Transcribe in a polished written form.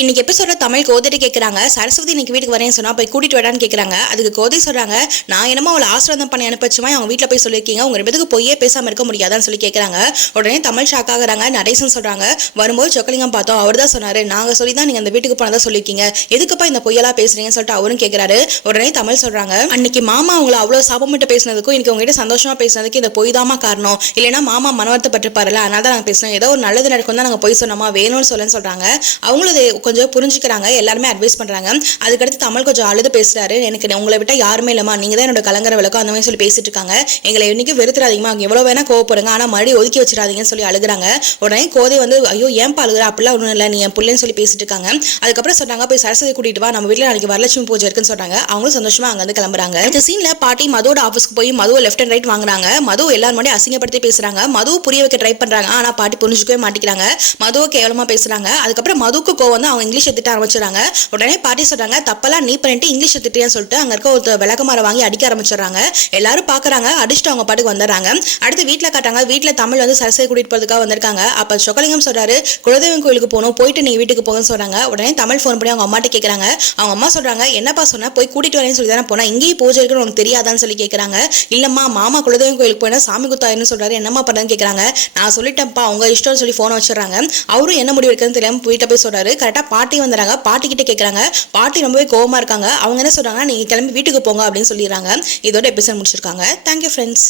இன்னைக்கு எபிசோட தமிழ் கோதைட்டு கேட்குறாங்க. சரஸ்வதி இன்னைக்கு வீட்டுக்கு வரேன்னு சொன்னா போய் கூட்டிட்டு வரான்னு கேட்குறாங்க. அதுக்கு கோதை சொல்றாங்க, நான் என்னமோ அவளை ஆசிரதம் பண்ணி அனுப்பிச்சுமா அவங்க வீட்டில் போய் சொல்லியிருக்கீங்க, உங்க ரெண்டுக்கு பொய்யே பேசாம இருக்க முடியாதான்னு சொல்லி கேட்குறாங்க. உடனே தமிழ் ஷாக் ஆகுறாங்க. நடேசன் சொல்றாங்க, வரும்போது சொக்கலிங்கம் பார்த்தோம், அவர் தான் சொன்னாரு, நாங்க சொல்லி தான் நீங்க அந்த வீட்டுக்கு போனதா சொல்லியிருக்கீங்க, எதுக்குப்பா இந்த பொய்யெல்லாம் பேசுறீங்கன்னு சொல்லிட்டு அவரும் கேட்கிறாரு. உடனே தமிழ் சொல்றாங்க, அன்னைக்கு மாமா அவங்களை அவ்வளோ சாபமிட்டு பேசினதுக்கும் இன்னைக்கு உங்ககிட்ட சந்தோஷமா பேசினதுக்கு இந்த பொய் தாமா காரணம், இல்லைன்னா மாமா மனவர்த்தப்பட்டிருப்பாருல, அதனால தான் நாங்கள் பேசினோம், ஏதோ ஒரு நல்லது நடக்கும் தான் நாங்கள் பொய் சொன்னோமா, வேணும்னு சொல்லுன்னு சொல்றாங்க. அவங்களும் கொஞ்சம் புரிஞ்சுக்கிறாங்க, எல்லாருமே அட்வைஸ் பண்றாங்க. அதுக்கடுத்து தமிழ் கொஞ்சம் அழுது பேசுறாரு, எனக்கு உங்களை விட்டா யாருமே இல்லமா, நீங்க தான் என்னோட கலங்கர விளக்கம் அந்த மாதிரி சொல்லி பேசிட்டு இருக்காங்க, எங்களை இன்னைக்கு வெறுத்துறாதீங்கமா, எவ்வளவு வேணா கோவப்படுங்க, ஆனா மறுபடியும் ஒதுக்கி வச்சிடாதீங்கன்னு சொல்லி அழுகுறாங்க. உடனே கோதை வந்து, ஐயோ ஏன்பா அழுகுற, அப்படிலாம் ஒன்றும் இல்லை, நீ என் பிள்ளைன்னு சொல்லி பேசிட்டு இருக்காங்க. அதுக்கப்புறம் சொல்றாங்க, போய் சரஸ்வதி கூட்டிட்டு வா, நம்ம வீட்டில் நாளைக்கு வரலட்சுமி பூஜை இருக்குன்னு சொல்றாங்க. அவங்களும் சந்தோஷமா அங்க வந்து கிளம்புறாங்க. இந்த சீன்ல பாட்டி மதுவோட ஆஃபீஸ்க்கு போய் மதுவை லெஃப்ட் அண்ட் ரைட் வாங்குறாங்க. மது எல்லாரும் முன்னாடி அசிங்கப்படுத்தி பேசுறாங்க. மது புரிய வைக்க ட்ரை பண்றாங்க, ஆனா பாட்டி புரிஞ்சுக்கவே மாட்டேங்கிறாங்க, மதுவை கேவலமா பேசுறாங்க. அதுக்கப்புறம் மதுவுக்கு கோவம் வந்து அவங்க இங்கிலீஷ் திட்ட ஆரம்பிச்சிடறாங்க. உடனே பாட்டி சொல்றாங்க, தப்பெல்லாம் நீ பண்ணிட்டு இங்கிலீஷ் திட்டியான்னு சொல்லிட்டு அங்க இருக்க ஒரு விளக்கமார வாங்கி அடிக்க ஆரம்பிச்சிடறாங்க. எல்லாரும் பாக்குறாங்க, அடிச்சுட்டு அவங்க பாட்டுக்கு வந்துடுறாங்க. அடுத்து வீட்டுல காட்டாங்க, வீட்டுல தமிழ் வந்து சரஸ்வதி கூட்டிட்டு போறதுக்காக வந்திருக்காங்க. அப்ப சொக்கலிங்கம் சொல்றாரு, குலதெய்வம் கோயிலுக்கு போகணும், போயிட்டு நீ வீட்டுக்கு போகணும்னு சொல்றாங்க. உடனே தமிழ் போன் பண்ணி அவங்க அம்மாட்ட கேட்கறாங்க. அவங்க அம்மா சொல்றாங்க, என்னப்பா சொன்னா, போய் கூட்டிட்டு வரேன்னு சொல்லி தானே போனா, இங்கேயும் பூஜை இருக்குன்னு உனக்கு தெரியாதான்னு சொல்லி கேட்கறாங்க. இல்லம்மா, மாமா குலதெய்வம் கோயிலுக்கு போயினா சாமி குத்தாயின்னு சொல்றாரு, என்னம்மா பண்றதுன்னு கேட்கறாங்க. நான் சொல்லிட்டேன்ப்பா, அவங்க இஷ்டம்னு சொல்லி போனை வச்சிடறாங்க. அவரும் என்ன முடிவு இருக்குன்னு தெரியாம வீட்டை போய் சொல்றாரு. கரெக்டா பாட்டி வந்துறாங்க. பாட்டி கிட்ட கேட்கறாங்க. பாட்டி ரொம்பவே கோவமா இருக்காங்க. அவங்க என்ன சொல்றாங்கன்னா, நீங்க கிளம்பி வீட்டுக்கு போங்க அப்படின்னு சொல்லிடுறாங்க. இதோட எபிசோட் முடிச்சிருக்காங்க. Thank you friends.